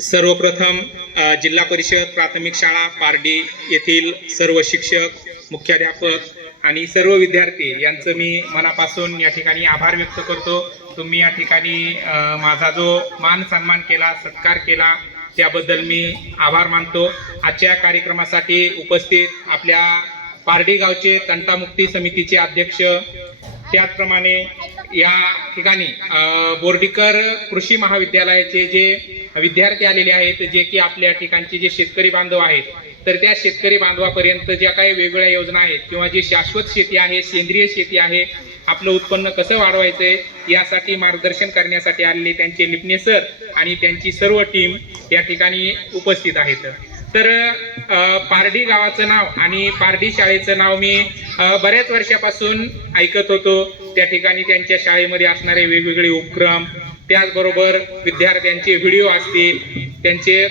सर्वप्रथम जिल्हा परिषद प्राथमिक शाळा पारडी येथील सर्व शिक्षक, मुख्याध्यापक आणि सर्व विद्यार्थी यांचं मी मनापासून या ठिकाणी आभार व्यक्त करतो। तुम्ही या ठिकाणी माझा जो मान सन्मान केला, सत्कार केला, त्याबद्दल मी आभार मानतो। आजच्या कार्यक्रमासाठी उपस्थित आपल्या पारडी गावचे तंटामुक्ती समितीचे अध्यक्ष, त्याचप्रमाणे या ठिकाणी बोर्डीकर कृषी महाविद्यालयाचे जे विद्यार्थी आलेले आहेत, जे की आपल्या ठिकाणचे जे शेतकरी बांधव आहेत, तर त्या शेतकरी बांधवापर्यंत ज्या काही वेगवेगळ्या योजना आहेत किंवा जी शाश्वत शेती आहे, सेंद्रिय शेती आहे, आपलं उत्पन्न कसं वाढवायचंय यासाठी मार्गदर्शन करण्यासाठी आलेले त्यांचे लिपणे सर आणि त्यांची सर्व टीम या ठिकाणी उपस्थित आहेत। तर पारडी गावाचं नाव आणि पारडी शाळेचं नाव मी बऱ्याच वर्षापासून ऐकत होतो। त्या ठिकाणी त्यांच्या शाळेमध्ये असणारे वेगवेगळे उपक्रम, त्याचबरोबर विद्यार्थ्यांचे व्हिडिओ असतील, त्यांचे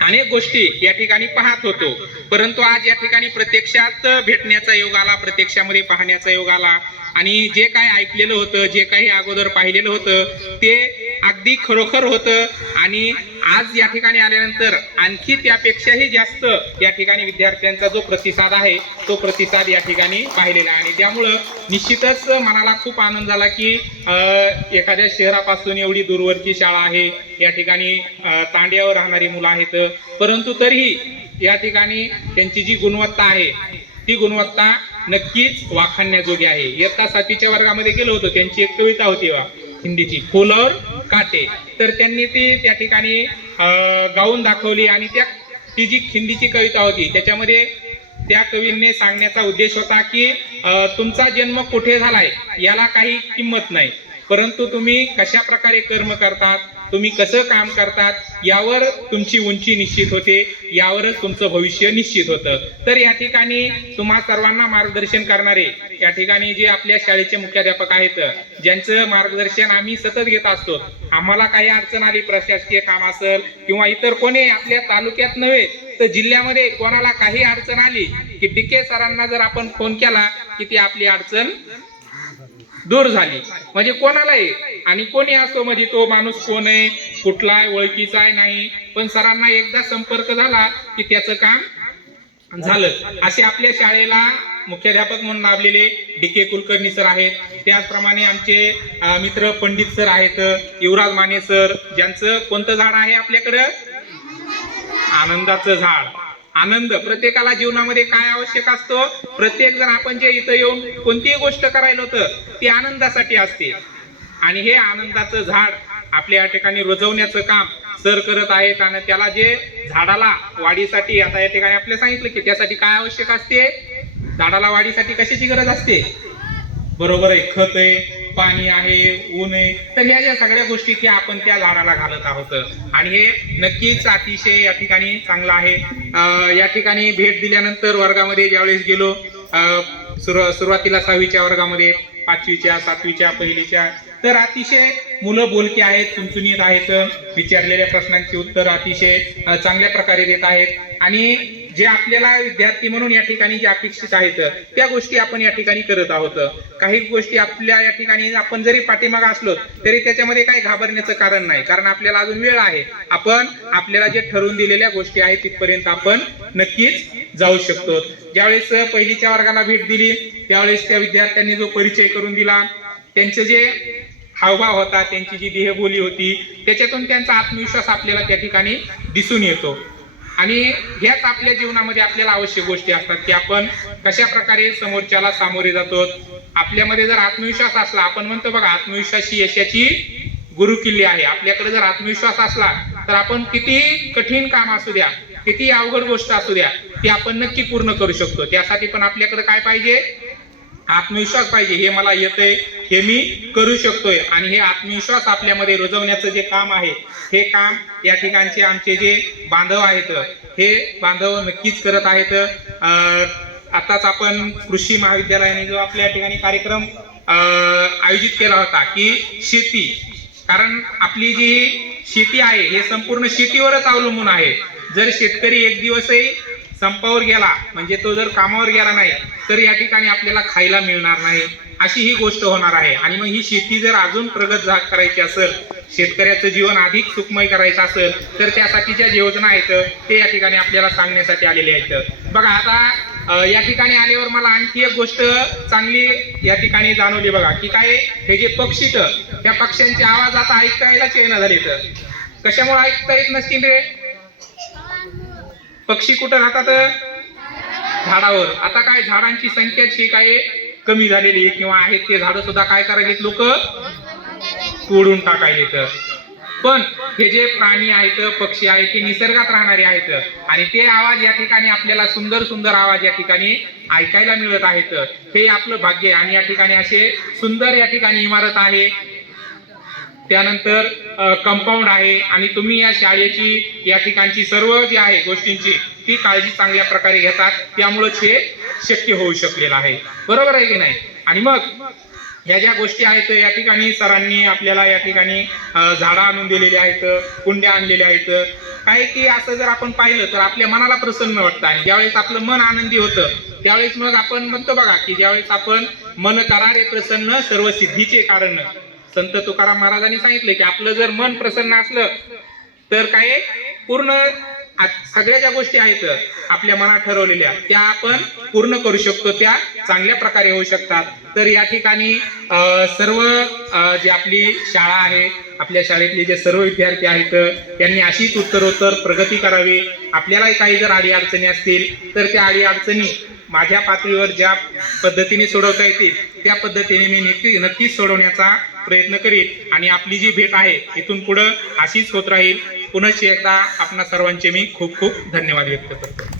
अनेक गोष्टी या ठिकाणी पाहत होतो। परंतु आज या ठिकाणी प्रत्यक्षात भेटण्याचा योग आला, प्रत्यक्षामध्ये पाहण्याचा योग आला आणि जे काय ऐकलेलं होतं, जे काही अगोदर पाहिलेलं होतं ते अगदी खरोखर होतं आणि आज या ठिकाणी आल्यानंतर आणखी त्यापेक्षाही जास्त या ठिकाणी विद्यार्थ्यांचा जो प्रतिसाद आहे तो प्रतिसाद या ठिकाणी पाहिलेला आहे आणि त्यामुळं निश्चितच मनाला खूप आनंद झाला की एखाद्या शहरापासून एवढी दूरवरची शाळा आहे, या ठिकाणी तांड्यावर राहणारी मुलं आहेत, परंतु तरीही या ठिकाणी त्यांची जी गुणवत्ता आहे ती गुणवत्ता नक्कीच वाखाणण्याजोगी आहे। इयत्ता 7वीच्या वर्गामध्ये गेलो होतो, त्यांची एक कविता होती हिंदीची, फूल और काटे, तर त्यांनी ती त्या ठिकाणी गाऊन दाखवली आणि ती जी हिंदीची कविता होती त्याच्यामध्ये त्या कवीने सांगण्याचा उद्देश होता की तुमचा जन्म कुठे झालाय याला काही किंमत नाही, परंतु तुम्ही कशा प्रकारे कर्म करतात, तुम्ही कसं काम करतात यावर तुमची उंची निश्चित होते, यावरच तुमचं भविष्य निश्चित होतं। तर या ठिकाणी तुम्हा सर्वांना मार्गदर्शन करणारे या ठिकाणी जे आपल्या शाळेचे मुख्याध्यापक आहेत, ज्यांचं मार्गदर्शन आम्ही सतत घेत असतो। आम्हाला काही अडचण आली, प्रशासकीय काम असेल किंवा इतर कोणी आपल्या तालुक्यात नव्हे तर जिल्ह्यामध्ये कोणाला काही अडचण आली की डिके सरांना जर आपण फोन केला की ती आपली अडचण दूर झाली, म्हणजे कोणालाही आणि कोणी असो, म्हणजे तो माणूस कोण आहे, कुठला आहे, ओळखीचा आहे नाही, पण सरांना एकदा संपर्क झाला की त्याचं काम झालं। असे आपल्या शाळेला मुख्याध्यापक म्हणून लाभलेले डीके कुलकर्णी सर आहेत, त्याचप्रमाणे आमचे मित्र पंडित सर आहेत, युवराज माने सर, ज्यांचं कोणतं झाड आहे आपल्याकडं, आनंदाचं झाड। आनंद प्रत्येकाला जीवनामध्ये काय आवश्यक असतो, प्रत्येक जण आपण जे इथं येऊन कोणतीही गोष्ट करायला होतं ती आनंदासाठी असते आणि हे आनंदाचं झाड आपल्या या ठिकाणी रुजवण्याचं काम सर करत आहेत आणि त्याला जे झाडाला वाढीसाठी आता या ठिकाणी आपल्याला सांगितलं की त्यासाठी काय आवश्यक असते, झाडाला वाढीसाठी कशाची गरज असते, बरोबर आहे, खत आहे, पाणी आहे, ऊन आहे, तर ह्या ज्या सगळ्या गोष्टी की आपण त्या झाडाला घालत आहोत आणि हे नक्कीच अतिशय या ठिकाणी चांगलं आहे। या ठिकाणी भेट दिल्यानंतर वर्गामध्ये ज्यावेळेस गेलो, सुरुवातीला 6वीच्या वर्गामध्ये, 5वीच्या, 7वीच्या, पहिलीच्या, तर अतिशय मुलं बोलकी आहेत, चुणचुणीत आहेत, विचारलेल्या प्रश्नांची उत्तर अतिशय चांगल्या प्रकारे देत आहेत आणि जे आपल्याला विद्यार्थी म्हणून या ठिकाणी जे अपेक्षित आहेत त्या गोष्टी आपण या ठिकाणी करत आहोत। काही गोष्टी आपल्या या ठिकाणी आपण जरी पाठीमागे असलो तरी त्याच्यामध्ये काही घाबरण्याचं कारण नाही, कारण आपल्याला अजून वेळ आहे, आपण आपल्याला जे ठरवून दिलेल्या गोष्टी आहेत तिथपर्यंत आपण नक्कीच जाऊ शकतो। ज्यावेळेस पहिलीच्या वर्गाला भेट दिली त्यावेळेस त्या विद्यार्थ्यांनी जो परिचय करून दिला, त्यांचे जे हावभाव होता, त्यांची जी देहबोली होती, त्याच्यातून त्यांचा आत्मविश्वास आपल्याला त्या ठिकाणी दिसून येतो आणि ह्याच आपल्या जीवनामध्ये आपल्याला आवश्यक गोष्टी असतात की आपण कशा प्रकारे समोरच्याला सामोरे जातो। आपल्यामध्ये जर आत्मविश्वास असला, आपण म्हणतो बघा, आत्मविश्वास ही यशाची गुरुकिल्ली आहे। आपल्याकडे जर आत्मविश्वास असला तर आपण किती कठीण काम असू द्या, किती अवघड गोष्ट असू द्या, ती आपण नक्की पूर्ण करू शकतो। त्यासाठी पण आपल्याकडे काय पाहिजे, आत्मविश्वास पाहिजे, हे मला येतंय, हे मी करू शकतोय आणि हे आत्मविश्वास आपल्यामध्ये रुजवण्याचं जे काम आहे हे काम या ठिकाणचे आमचे जे बांधव आहेत हे बांधव नक्कीच करत आहेत। आताच आपण कृषी महाविद्यालयाने जो आपल्या ठिकाणी कार्यक्रम आयोजित केला होता की शेती, कारण आपली जी शेती आहे हे संपूर्ण शेतीवरच अवलंबून आहे। जर शेतकरी एक दिवसही संपावर गेला, म्हणजे तो जर कामावर गेला नाही तर या ठिकाणी आपल्याला खायला मिळणार नाही, अशी ही गोष्ट होणार आहे। आणि मग ही शेती जर अजून प्रगत करायची असेल शेतकऱ्याचं जीवन अधिक सुखमय करायचं असेल तर त्यासाठी ज्या योजना आहेत ते या ठिकाणी आपल्याला सांगण्यासाठी आलेले आहेत. बघा आता या ठिकाणी आल्यावर मला आणखी एक गोष्ट चांगली या ठिकाणी जाणवली बघा, की काय हे जे पक्षी त्या पक्ष्यांचे आवाज आता ऐकायलाच येणं झाले. तर कशामुळे ऐकता येत नसतील रे? पक्षी कुठं राहतात? झाडावर. आता काय झाडांची संख्याची काय कमी झालेली किंवा आहेत ते झाडं सुद्धा काय करायलेत लोक तोडून टाकायले. तर पण हे जे प्राणी आहेत पक्षी आहेत ते निसर्गात राहणारे आहेत आणि ते आवाज या ठिकाणी आपल्याला सुंदर सुंदर आवाज या ठिकाणी ऐकायला मिळत आहेत. हे आपलं भाग्य. आणि या ठिकाणी असे सुंदर या ठिकाणी इमारत आहे, त्यानंतर कंपाऊंड आहे आणि तुम्ही या शाळेची या ठिकाणची सर्व जी आहे गोष्टींची ती काळजी चांगल्या प्रकारे घेतात, त्यामुळेच हे शक्य होऊ शकलेलं आहे. बरोबर आहे की नाही? आणि मग ह्या ज्या गोष्टी आहेत या ठिकाणी सरांनी आपल्याला या ठिकाणी झाडं आणून दिलेली आहेत, कुंड्या आणलेल्या आहेत. काय की असं जर आपण पाहिलं तर आपल्या मनाला प्रसन्न वाटतं आणि ज्यावेळेस आपलं मन आनंदी होतं त्यावेळेस मग आपण म्हणतो बघा की ज्यावेळेस आपण मन करारे प्रसन्न सर्व सिद्धीचे कारण. संत तुकाराम महाराजांनी सांगितले की आपलं जर मन प्रसन्न असलं तर काय पूर्ण सगळ्या ज्या गोष्टी आहेत आपल्या मनात ठरवलेल्या त्या आपण पूर्ण करू शकतो, त्या चांगल्या प्रकारे होऊ शकतात. तर या ठिकाणी सर्व जी आपली शाळा आहे, आपल्या शाळेतले जे सर्व विद्यार्थी आहेत त्यांनी अशीच उत्तरोत्तर प्रगती करावी. आपल्याला काही जर अडीअडचणी असतील तर त्या अडीअडचणी माझ्या पातळीवर ज्या पद्धतीने सोडवता येतील त्या पद्धतीने मी नक्कीच सोडवण्याचा प्रयत्न करीन. आणि आपली जी भेट आहे इथून पुढे अशीच होत राहील. पुनश्च एकदा आपणा सर्वांचे मी खूप खूप धन्यवाद व्यक्त करतो.